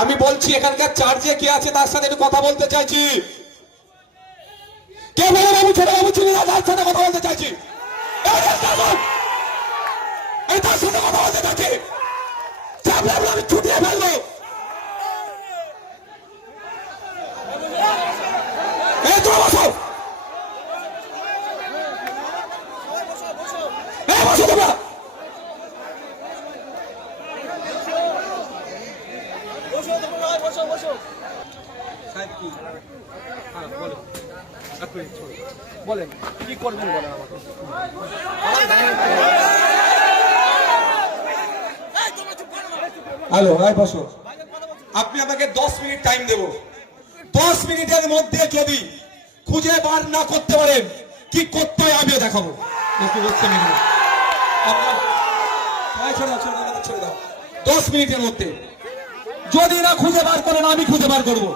আমি বলছি এখানকার চার্জে কে আছে তার সাথে একটু কথা বলতে চাইছি। কে বলে বাবু ছোট বাবু চিনি না, তার সাথে কথা বলতে চাইছি। তার সাথে কথা বলতে চাইছি। আমি ছুটিয়ে ফেলবো। বলেন কি করবেন বলেন আমাকে। হ্যালো, হাই বসো। আপনি আমাকে 10 মিনিট টাইম দেব। 10 মিনিটের মধ্যে যদি খুঁজে বার না করতে পারেন কি করতে হয় আমিও দেখাবো। ছেড়ে দাও। 10 মিনিটের মধ্যে যদি না খুঁজে বার করেন আমি খুঁজে বার করবো।